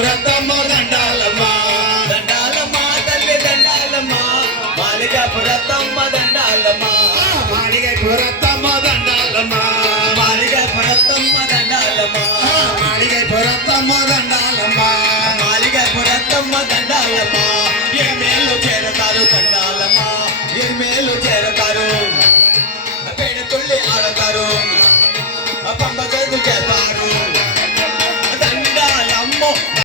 పురతమ్మ దండాలమ్మా దండాలమ్మా తల్లి దండాలమ్మా మాలిగా పురతమ్మ దండాలమ్మా మాలిగా పురతమ్మ దండాలమ్మా మాలిగా పురతమ్మ దండాలమ్మా మాలిగా పురతమ్మ దండాలమ్మా మాలిగా పురతమ్మ దండాలమ్మా